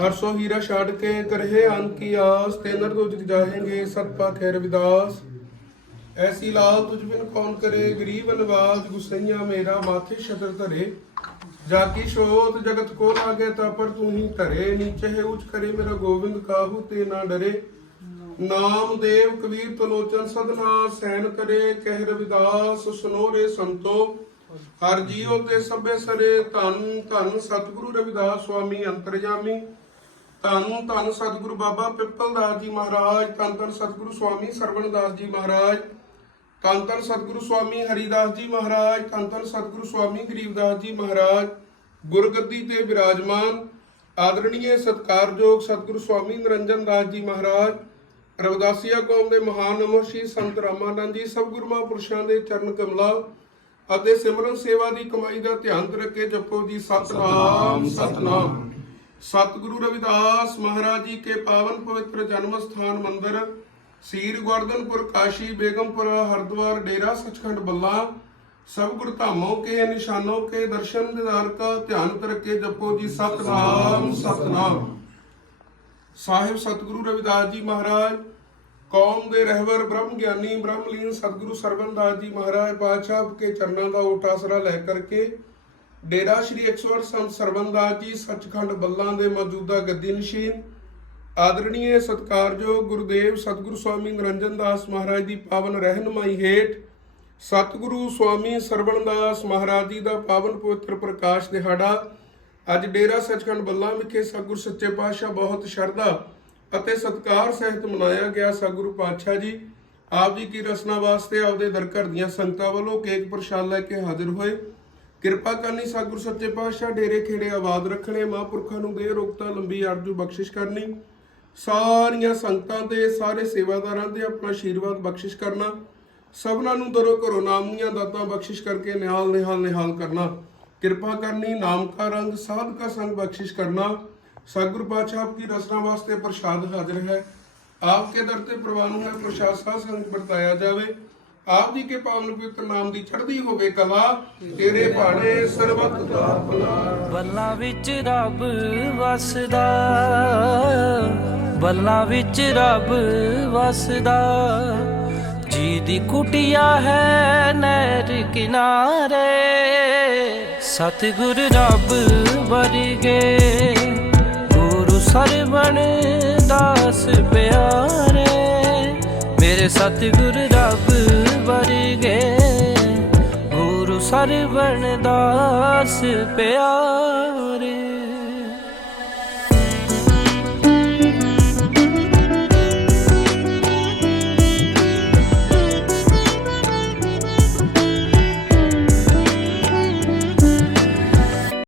ਹਰਸੋ ਹੀਰਾ ਛਾੜ ਕੇ ਕਰਹਿ ਅਨ ਕੀ ਆਸ, ਤੇ ਨਰ ਦੋ ਜਗ ਜਾਹੇਂਗੇ ਸਤ ਪਾਖੇ ਰਵਿਦਾਸ ਐਸੀ ਲਾਲ ਤੁਝ ਬਿਨ ਕੌਣ ਕਰੇ, ਗਰੀਬ ਨਵਾਜ ਗੁਸਈਆ ਮੇਰਾ ਮਾਥੇ ਛਤਰ ਧਰੇ। ਜਾ ਕੀ ਸ਼ੋਤ ਜਗਤ ਕੋ ਲਾਗੇ ਤਾ ਪਰ ਤੂੰ ਹੀ ਧਰੇ, ਨੀਚੇ ਹੈ ਉੱਚ ਕਰੇ ਮੇਰਾ ਗੋਬਿੰਦ ਕਾਹੂ ਤੇ ਨਾ ਡਰੇ। ਨਾਮ ਦੇਵ ਕਬੀਰ ਤਲੋਚਨ ਸਦਨਾ, ਸੈਨ ਕਰੇ ਕਹਿ ਰਵਿਦਾਸ ਸੁਨੋਰੇ ਸੰਤੋ। ਹਰ ਜੀਉ ਤੇ ਸਭੇ ਸਰੇ, ਧੰਨ ਧੰਨ ਸਤਿਗੁਰੂ ਰਵਿਦਾਸ ਸੁਆਮੀ, ਅੰਤਰਜਾਮੀ। ਧੰਨ ਧੰਨ ਸਤਿਗੁਰੂ ਬਾਬਾ ਪਿੱਪਲਦਾਸ ਜੀ ਮਹਾਰਾਜ, ਧੰਨ ਧੰਨ ਸਤਿਗੁਰੂ ਸੁਆਮੀ ਸਰਵਣਦਾਸ ਜੀ ਮਹਾਰਾਜ। ਧੰਨ ਧੰਨ ਸਤਿਗੁਰੂ ਸੁਆਮੀ ਹਰੀਦਾਸ ਜੀ ਮਹਾਰਾਜ, ਧੰਨ ਧੰਨ ਸਤਿਗੁਰੂ ਸੁਆਮੀ ਗਰੀਬਦਾਸ ਜੀ ਮਹਾਰਾਜ। ਗੁਰਗੱਦੀ ਤੇ ਵਿਰਾਜਮਾਨ ਆਦਰਣੀਏ ਸਤਕਾਰਯੋਗ ਸਤਿਗੁਰੂ ਸੁਆਮੀ ਨਿਰੰਜਨ ਦਾਸ ਜੀ ਮਹਾਰਾਜ। ਰਵਿਦਾਸੀਆ ਕੌਮ ਦੇ ਮਹਾਨ ਅਮਰਸ਼ੀ ਸੰਤ ਰਾਮਾਨੰਦ ਜੀ, ਸਭ ਗੁਰੂ ਮਹਾਂਪੁਰਸ਼ਾਂ ਦੇ ਚਰਨ ਕਮਲਾ। ਅਤੇ ਸਿਮਰਨ ਸੇਵਾ ਦੀ ਕਮਾਈ ਦਾ ਧਿਆਨ ਰੱਖੇ ਜਪੋ ਜੀ। ਸਤਨਾਮ ਸਤਨਾਮ ਸਤਿਗੁਰੂ ਰਵਿਦਾਸ ਮਹਾਰਾਜ ਜੀ ਕੇ ਪਾਵਨ ਪਵਿੱਤਰ ਜਨਮ ਸਥਾਨ ਮੰਦਰ ਸੀਰ ਗੋਰਧਨਪੁਰ ਕਾਸ਼ੀ ਬੇਗਮਪੁਰਾ ਹਰਿਦੁਆਰ ਡੇਰਾ ਸਚਖੰਡ ਬੱਲਾ। ਸਭ ਗੁਰ ਧਾਮੋਂ ਕੇ ਨਿਸ਼ਾਨੋਂ ਕੇ ਦਰਸ਼ਨ ਦਿਦਾਰ ਕਾ ਧਿਆਨ ਕਰਕੇ ਜਪੋ ਜੀ। ਸਤਨਾਮ ਸਤਨਾਮ। ਸਾਹਿਬ ਸਤਿਗੁਰੂ ਰਵਿਦਾਸ ਜੀ ਮਹਾਰਾਜ ਕੌਮ ਦੇ ਰਹਿਬਰ ਬ੍ਰਹਮ ਗਿਆਨੀ ਬ੍ਰਹਮਲੀਨ ਸਤਿਗੁਰੂ ਸਰਵਨਦਾਸ ਜੀ ਮਹਾਰਾਜ ਪਾਤਸ਼ਾਹ ਕੇ ਚਰਨਾਂ ਦਾ ਓਟ ਆਸਰਾ ਲੈ ਕਰਕੇ ਡੇਰਾ ਸ਼੍ਰੀ 108 ਸੰਤ ਸਰਵਨਦਾਸ ਜੀ ਸੱਚਖੰਡ ਬੱਲਾਂ ਦੇ ਮੌਜੂਦਾ ਗੱਦੀ ਨਸ਼ੀਨ ਆਦਰਣੀਏ ਸਤਕਾਰਯੋਗ ਗੁਰਦੇਵ ਸਤਿਗੁਰੂ ਸਵਾਮੀ ਨਿਰੰਜਨ ਦਾਸ ਮਹਾਰਾਜ ਦੀ ਪਾਵਨ ਰਹਿਨਮਾਈ ਹੇਠ ਸਤਿਗੁਰੂ ਸਵਾਮੀ ਸਰਵਣਦਾਸ ਮਹਾਰਾਜ ਜੀ ਦਾ ਪਾਵਨ ਪਵਿੱਤਰ ਪ੍ਰਕਾਸ਼ ਦਿਹਾੜਾ ਅੱਜ ਡੇਰਾ ਸੱਚਖੰਡ ਬੱਲਾਂ ਵਿਖੇ ਸਤਿਗੁਰ ਸੱਚੇ ਪਾਤਸ਼ਾਹ ਬਹੁਤ ਸ਼ਰਧਾ ਅਤੇ ਸਤਕਾਰ ਸਹਿਤ ਮਨਾਇਆ ਗਿਆ ਸਤਿਗੁਰੂ ਪਾਤਸ਼ਾਹ ਜੀ। ਆਪ ਜੀ ਕੀ ਰਸਨਾ ਵਾਸਤੇ ਆਪਦੇ ਦਰ ਘਰ ਦੀਆਂ ਸੰਗਤਾਂ ਵੱਲੋਂ ਕੇਕ ਪ੍ਰਸ਼ਾਦ ਲੈ ਕੇ ਹਾਜ਼ਰ ਹੋਏ। ਕਿਰਪਾ ਕਰਨੀ ਸਤਿਗੁਰ ਸੱਚੇ ਪਾਤਸ਼ਾਹ, ਡੇਰੇ ਖੇੜੇ ਆਵਾਜ਼ ਰੱਖਣੇ, ਮਹਾਂਪੁਰਖਾਂ ਨੂੰ ਦੇ ਰੋਗਤਾ ਲੰਬੀ ਆਰਜੂ ਬਖਸ਼ਿਸ਼ ਕਰਨੀ। ਸਾਰੀਆਂ ਸੰਗਤਾਂ ਤੇ, ਸਾਰੇ ਸੇਵਾਦਾਰਾਂ ਦੇ ਆਪਣਾ ਆਸ਼ੀਰਵਾਦ ਬਖਸ਼ਿਸ਼ ਕਰਨਾ। ਸਭਨਾਂ ਨੂੰ ਦਰੋ ਘਰੋਂ ਨਾਮੀਆਂ ਦਾਤਾਂ ਬਖਸ਼ਿਸ਼ ਕਰਕੇ ਨਿਹਾਲ ਨਿਹਾਲ ਨਿਹਾਲ ਕਰਨਾ। ਕਿਰਪਾ ਕਰਨੀ ਨਾਮ ਕਾ ਰੰਗ ਸਾਧ ਕਾ ਸੰਗ ਬਖਸ਼ਿਸ਼ ਕਰਨਾ। ਸਤਿਗੁਰੂ ਪਾਤਸ਼ਾਹ ਆਪ ਕੀ ਰਸਨਾ ਵਾਸਤੇ ਪ੍ਰਸ਼ਾਦ ਹਾਜ਼ਰ ਹੈ। ਆਪ ਕੇ ਦਰ ਤੇ ਪ੍ਰਵਾਨ ਹੈ ਪ੍ਰਸ਼ਾਦ ਸਾਧ ਸੰਗ ਆਪ ਜੀ ਕੇ ਪਾਵਨ ਪਵਿੱਤਰ ਨਾਮ ਦੀ ਚੜ੍ਹਦੀ ਹੋਵੇ ਕਲਾ, ਤੇਰੇ ਭਾਣੇ ਸਰਬੱਤ ਦਾ ਭਲਾ। ਬੱਲਾਂ ਵਿੱਚ ਰੱਬ ਵਸਦਾ, ਬੱਲਾਂ ਵਿੱਚ ਰੱਬ ਵਸਦਾ। ਜੀ ਦੀ ਕੁਟਿਆ ਹੈ ਨਹਿਰ ਕਿਨਾਰੇ, ਸਤਿਗੁਰ ਰੱਬ ਵਰਗੇ। ਸਰਵਣ ਦਾਸ ਪਿਆਰੇ ਮੇਰੇ ਸਤਿਗੁਰ ਰੱਬ ਵਰਗੇ ਗੁਰੂ ਸਰਵਣ ਦਾਸ ਪਿਆਰੇ।